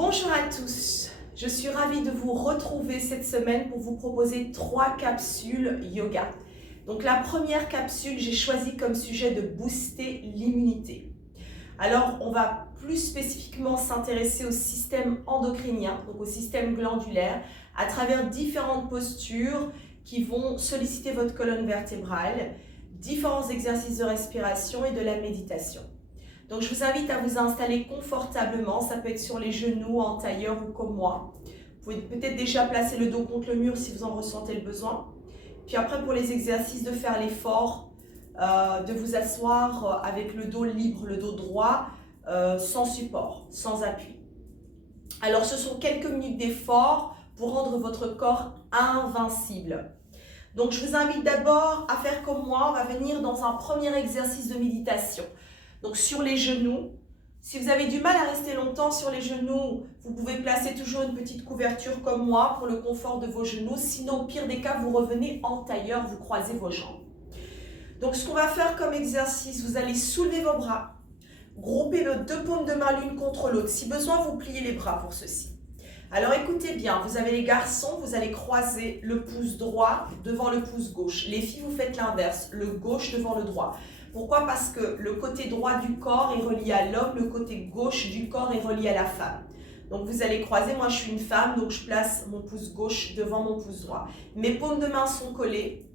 Bonjour à tous, je suis ravie de vous retrouver cette semaine pour vous proposer 3 capsules yoga. Donc la première capsule, j'ai choisi comme sujet de booster l'immunité. Alors on va plus spécifiquement s'intéresser au système endocrinien, donc au système glandulaire, à travers différentes postures qui vont solliciter votre colonne vertébrale, différents exercices de respiration et de la méditation. Donc je vous invite à vous installer confortablement, ça peut être sur les genoux, en tailleur ou comme moi. Vous pouvez peut-être déjà placer le dos contre le mur si vous en ressentez le besoin. Puis après pour les exercices de faire l'effort, de vous asseoir avec le dos libre, le dos droit, sans support, sans appui. Alors ce sont quelques minutes d'effort pour rendre votre corps invincible. Donc je vous invite d'abord à faire comme moi, on va venir dans un premier exercice de méditation. Donc sur les genoux, si vous avez du mal à rester longtemps sur les genoux, vous pouvez placer toujours une petite couverture comme moi pour le confort de vos genoux. Sinon, au pire des cas, vous revenez en tailleur, vous croisez vos jambes. Donc ce qu'on va faire comme exercice, vous allez soulever vos bras, grouper vos 2 paumes de main l'une contre l'autre. Si besoin, vous pliez les bras pour ceci. Alors écoutez bien, vous avez les garçons, vous allez croiser le pouce droit devant le pouce gauche. Les filles, vous faites l'inverse, le gauche devant le droit. Pourquoi? Parce que le côté droit du corps est relié à l'homme, le côté gauche du corps est relié à la femme. Donc vous allez croiser, moi je suis une femme, donc je place mon pouce gauche devant mon pouce droit. Mes paumes de main sont collées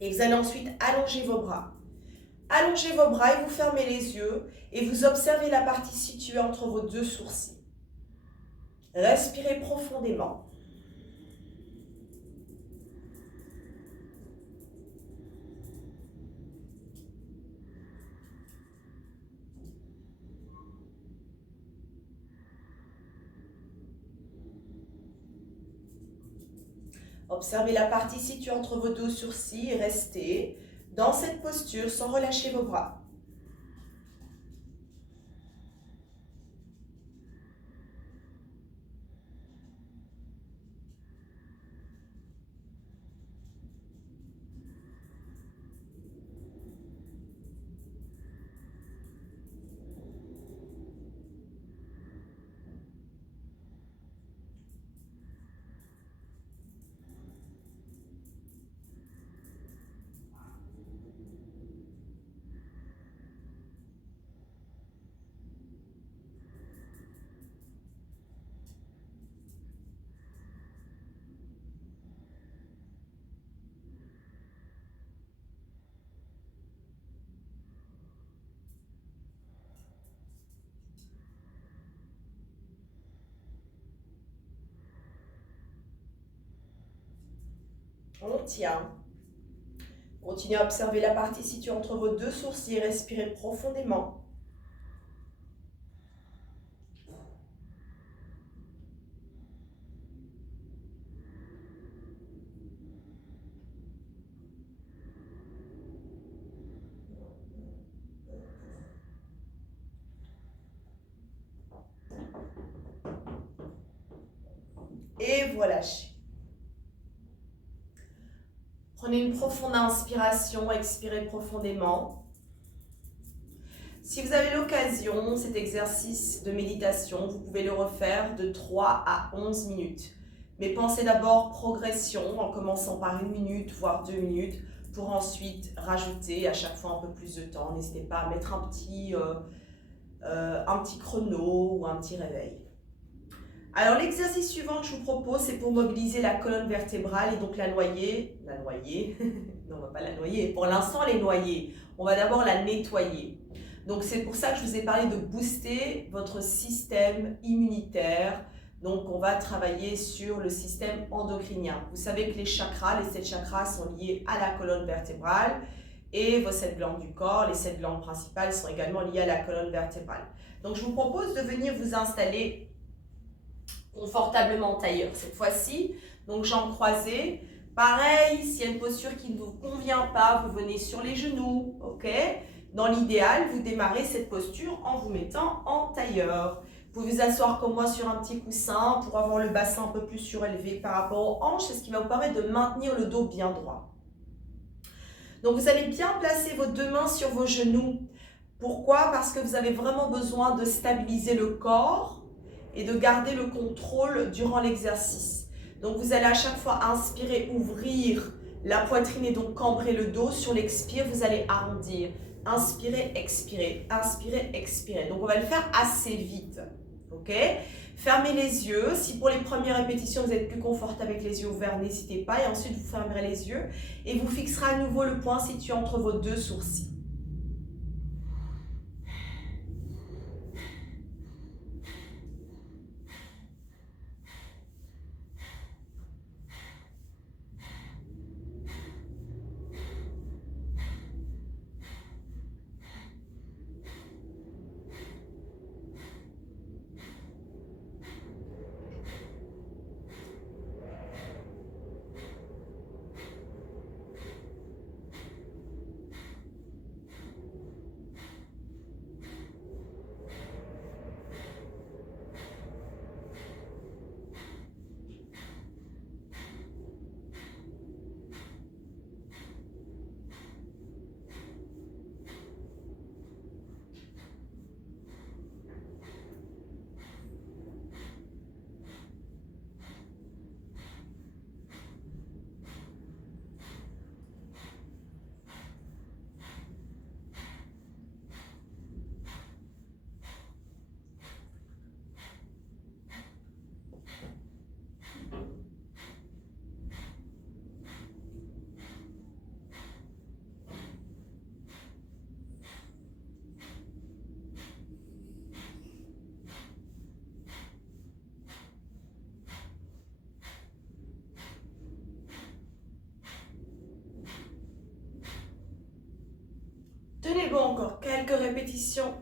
et vous allez ensuite allonger vos bras. Allongez vos bras et vous fermez les yeux et vous observez la partie située entre vos 2 sourcils. Respirez profondément. Observez la partie située entre vos 2 sourcils et restez dans cette posture sans relâcher vos bras. On tient. Continuez à observer la partie située entre vos 2 sourcils et respirez profondément. Et vous relâchez. Prenez une profonde inspiration, expirez profondément. Si vous avez l'occasion, cet exercice de méditation, vous pouvez le refaire de 3 à 11 minutes. Mais pensez d'abord progression en commençant par 1 minute, voire 2 minutes, pour ensuite rajouter à chaque fois un peu plus de temps. N'hésitez pas à mettre un petit chrono ou un petit réveil. Alors l'exercice suivant que je vous propose, c'est pour mobiliser la colonne vertébrale et donc la noyer, non on va pas la noyer, pour l'instant elle est noyée, on va d'abord la nettoyer. Donc c'est pour ça que je vous ai parlé de booster votre système immunitaire. Donc on va travailler sur le système endocrinien. Vous savez que les 7 chakras sont liés à la colonne vertébrale et vos 7 glandes du corps, les 7 glandes principales sont également liées à la colonne vertébrale. Donc je vous propose de venir vous installer confortablement en tailleur cette fois-ci, donc jambes croisées. Pareil, s'il y a une posture qui ne vous convient pas, vous venez sur les genoux, ok? Dans l'idéal, vous démarrez cette posture en vous mettant en tailleur. Vous pouvez vous asseoir comme moi sur un petit coussin pour avoir le bassin un peu plus surélevé par rapport aux hanches, c'est ce qui va vous permettre de maintenir le dos bien droit. Donc vous allez bien placer vos 2 mains sur vos genoux. Pourquoi? Parce que vous avez vraiment besoin de stabiliser le corps et de garder le contrôle durant l'exercice. Donc vous allez à chaque fois inspirer, ouvrir la poitrine et donc cambrer le dos. Sur l'expire, vous allez arrondir. Inspirez, expirez, inspirez, expirez. Donc on va le faire assez vite. Ok? Fermez les yeux. Si pour les premières répétitions, vous êtes plus confortable avec les yeux ouverts, n'hésitez pas. Et ensuite, vous fermerez les yeux et vous fixerez à nouveau le point situé entre vos deux sourcils. Tenez bon encore quelques répétitions.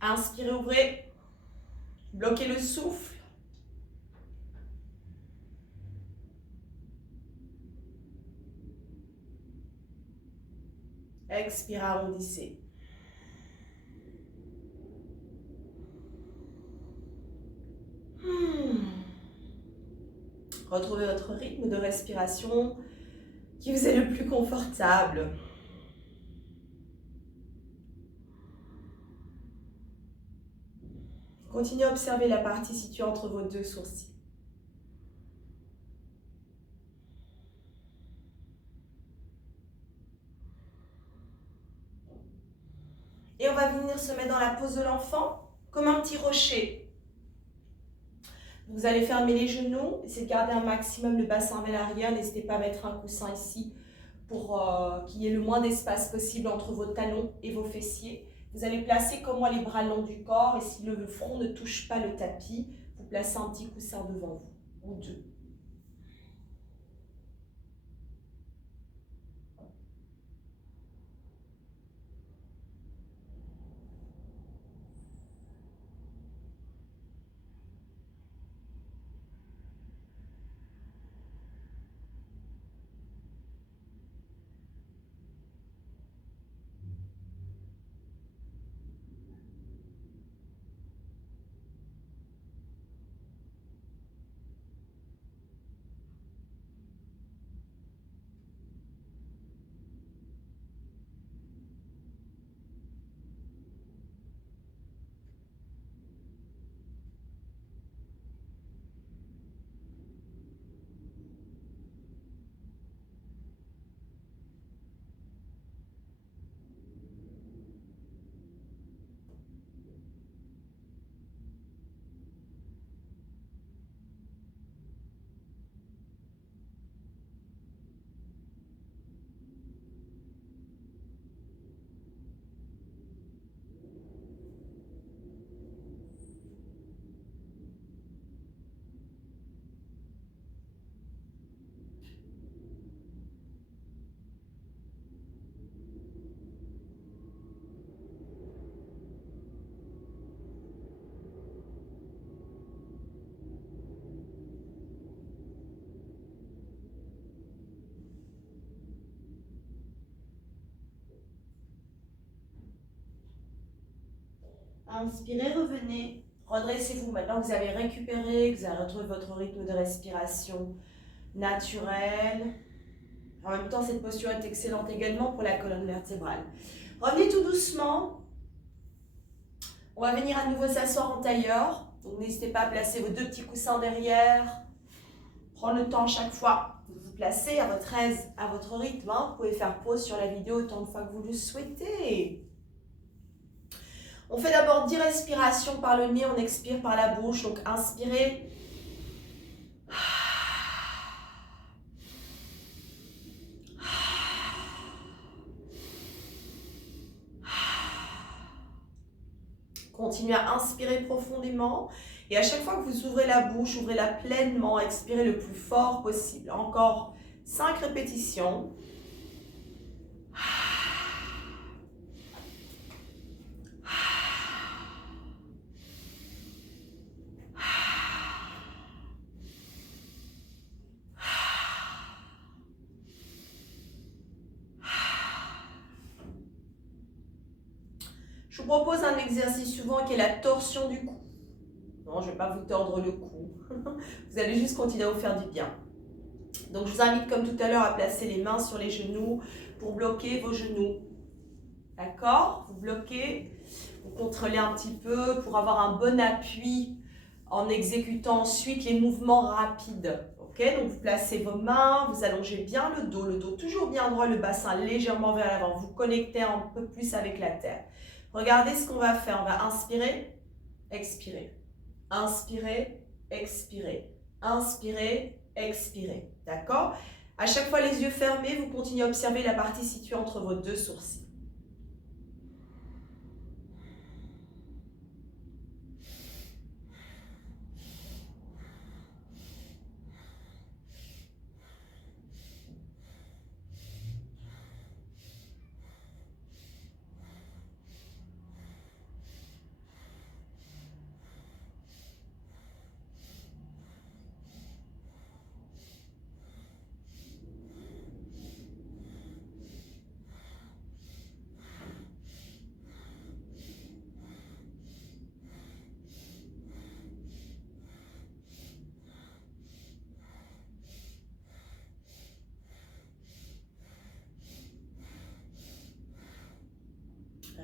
Inspirez, ouvrez. Bloquez le souffle. Expirez, arrondissez. Retrouvez votre rythme de respiration qui vous est le plus confortable. Continuez à observer la partie située entre vos deux sourcils. Et on va venir se mettre dans la pose de l'enfant, comme un petit rocher. Vous allez fermer les genoux, essayez de garder un maximum le bassin vers l'arrière. N'hésitez pas à mettre un coussin ici pour qu'il y ait le moins d'espace possible entre vos talons et vos fessiers. Vous allez placer comme moi les bras le long du corps et si le front ne touche pas le tapis, vous placez un petit coussin devant vous, ou deux. Inspirez, revenez. Redressez-vous. Maintenant que vous avez récupéré, que vous avez retrouvé votre rythme de respiration naturel. En même temps, cette posture est excellente également pour la colonne vertébrale. Revenez tout doucement. On va venir à nouveau s'asseoir en tailleur. Donc n'hésitez pas à placer vos 2 petits coussins derrière. Prendre le temps chaque fois de vous placer à votre aise, à votre rythme. Vous pouvez faire pause sur la vidéo autant de fois que vous le souhaitez. On fait d'abord 10 respirations par le nez, on expire par la bouche. Donc inspirez. Continuez à inspirer profondément. Et à chaque fois que vous ouvrez la bouche, ouvrez-la pleinement, expirez le plus fort possible. Encore 5 répétitions. Je vous propose un exercice suivant qui est la torsion du cou. Non, je ne vais pas vous tordre le cou. Vous allez juste continuer à vous faire du bien. Donc, je vous invite comme tout à l'heure à placer les mains sur les genoux pour bloquer vos genoux. D'accord? Vous bloquez, vous contrôlez un petit peu pour avoir un bon appui en exécutant ensuite les mouvements rapides. Ok? Donc, vous placez vos mains, vous allongez bien le dos toujours bien droit, le bassin légèrement vers l'avant. Vous connectez un peu plus avec la terre. Regardez ce qu'on va faire. On va inspirer, expirer. Inspirer, expirer. Inspirer, expirer. D'accord? À chaque fois, les yeux fermés, vous continuez à observer la partie située entre vos 2 sourcils.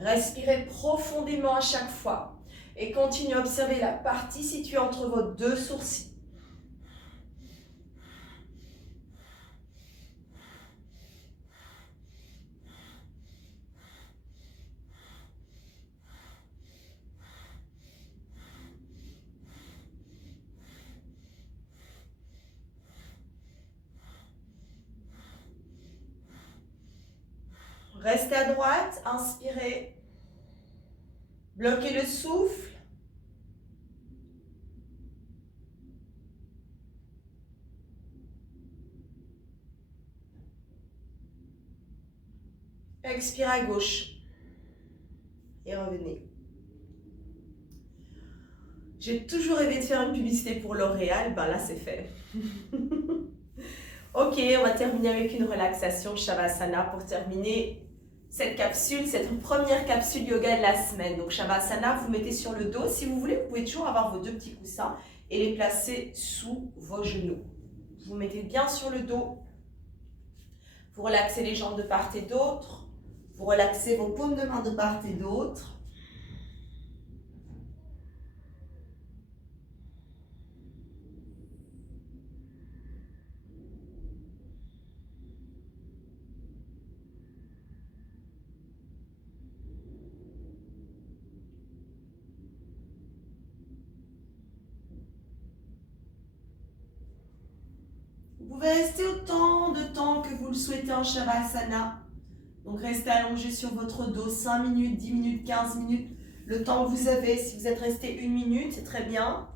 Respirez profondément à chaque fois et continuez à observer la partie située entre vos 2 sourcils. Restez à droite, inspirez. Bloquez le souffle. Expirez à gauche. Et revenez. J'ai toujours rêvé de faire une publicité pour L'Oréal, ben là c'est fait. Ok, on va terminer avec une relaxation Shavasana pour terminer cette capsule, cette première capsule yoga de la semaine. Donc Shavasana, vous mettez sur le dos. Si vous voulez, vous pouvez toujours avoir vos 2 petits coussins et les placer sous vos genoux. Vous mettez bien sur le dos. Vous relaxez les jambes de part et d'autre. Vous relaxez vos paumes de main de part et d'autre. Vous pouvez rester autant de temps que vous le souhaitez en Shavasana. Donc restez allongé sur votre dos 5 minutes, 10 minutes, 15 minutes. Le temps que vous avez, si vous êtes resté 1 minute, c'est très bien.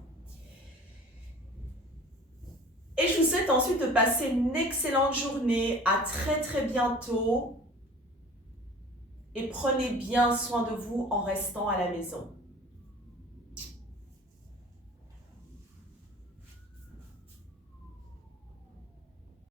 Et je vous souhaite ensuite de passer une excellente journée. À très très bientôt. Et prenez bien soin de vous en restant à la maison.